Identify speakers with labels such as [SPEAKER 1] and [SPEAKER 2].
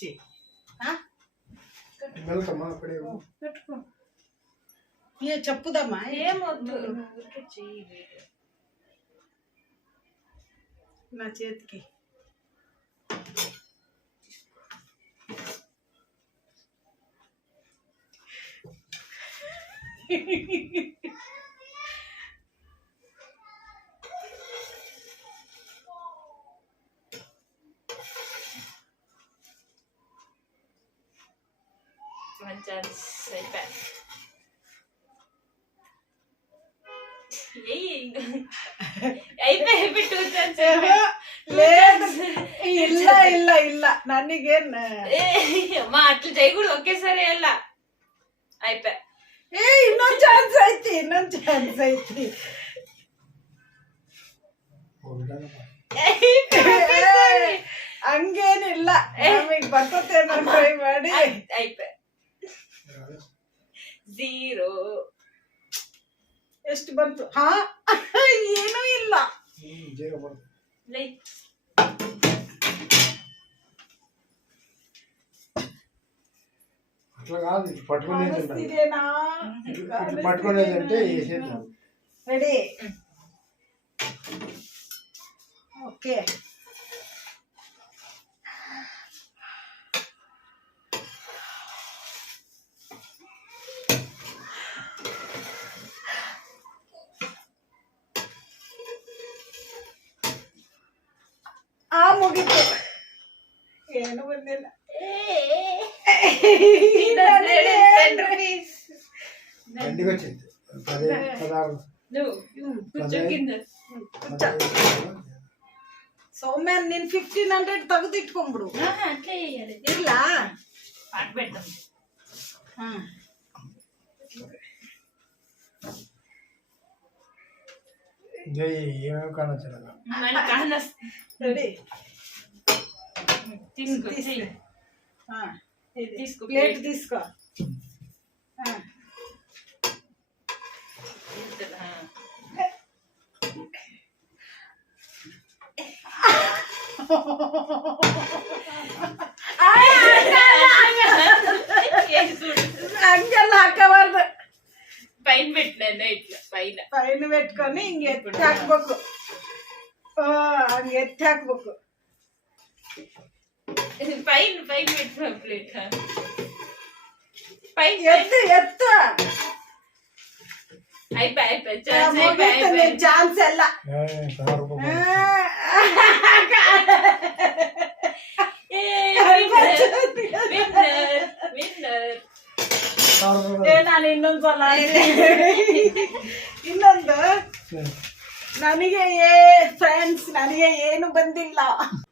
[SPEAKER 1] बच्चे हाँ
[SPEAKER 2] పెట్టుకో ఏ చెప్పుదమ్మా ఏమొద్దు
[SPEAKER 1] నా చేతికి
[SPEAKER 2] Hehehehe Mancan
[SPEAKER 1] iPad. ಇಲ್ಲ ಇಲ್ಲ ಇಲ್ಲ ನನಗೇನ್
[SPEAKER 2] ಅಮ್ಮ ಅಟ್ಲ ಜೈಗಳು ಒಕ್ಕೆ ಸರಿ ಅಲ್ಲ ಐಪ್ಯಾಡ್
[SPEAKER 1] ಏ ಇನ್ನೊಂದ್ ಚಾನ್ಸ್ ಐತಿ ಇನ್ನೊಂದ್ ಚಾನ್ಸ್ ಐತಿ ಹಂಗೇನಿಲ್ಲ ನಮಗ್ ಬರ್ತತೆ ಟ್ರೈ ಮಾಡಿ
[SPEAKER 2] ಐಪ್ಯಾಡ್ ಝೀರೋ
[SPEAKER 1] ಎಷ್ಟು ಬಂತು ಹಾ ಏನೂ ಇಲ್ಲ
[SPEAKER 2] ಲೈ
[SPEAKER 3] అట్లా కాదు ఇటు పట్టుకునేది ఉండాలి.
[SPEAKER 1] ಕಾಣಿಸ್ತಿದೇನಾ
[SPEAKER 3] ఇటు ఇటు పట్టుకునేది అంటే వేసేది
[SPEAKER 1] ರೆಡಿ ಓಕೆ ಮುಗೀತು ಏನು ಬಂದಿಲ್ಲ
[SPEAKER 2] టెన్ రూపీస్
[SPEAKER 3] దండిగా వచ్చింది పది పదహారు
[SPEAKER 2] నువ్వు కూర్చో కింద
[SPEAKER 3] పదిహేను.
[SPEAKER 1] ಸೌಮ್ಯ ನೀನ್ ಫಿಫ್ಟೀನ್ ಹಂಡ್ರೆಡ್ ತೆಗೆದು ಇಟ್ಕೊಂಡ್ಬಿಡು
[SPEAKER 2] తీసుకో
[SPEAKER 1] తీసుకో ప్లేట్
[SPEAKER 2] తీసుకో
[SPEAKER 1] అంజల్ అక్కవర్దు
[SPEAKER 2] పైన పెట్టినా ఇట్లా పైన
[SPEAKER 1] పైన పెట్టుకొని ఇంకెత్తి హాక్బొక్కు ఓ అంగెత్తి హాక్బొక్కు
[SPEAKER 2] పైన పైన పెట్టిన ప్లేట్ పైన
[SPEAKER 1] ಎತ್ತು ಎತ್ತು
[SPEAKER 2] అయిపోయి అయిపోయి ఛాన్స్ అయిపోయి
[SPEAKER 1] ಮುಗೀತು
[SPEAKER 2] అయిపోయి
[SPEAKER 1] ನಿನ್ ಚಾನ್ಸ್ ಎಲ್ಲ
[SPEAKER 3] పదహారు రూపాయలు
[SPEAKER 2] విన్నర్ విన్నర్
[SPEAKER 3] పదహారు
[SPEAKER 1] ಏ
[SPEAKER 3] రూపాయలు
[SPEAKER 1] ನಾನು ಇನ್ನೊಂದ್ಸಲ ಇನ್ನೊಂದು ನನಗೆ ಏ ಫ್ರೆಂಡ್ಸ್ ನನಗೆ ಏನು ಬಂದಿಲ್ಲ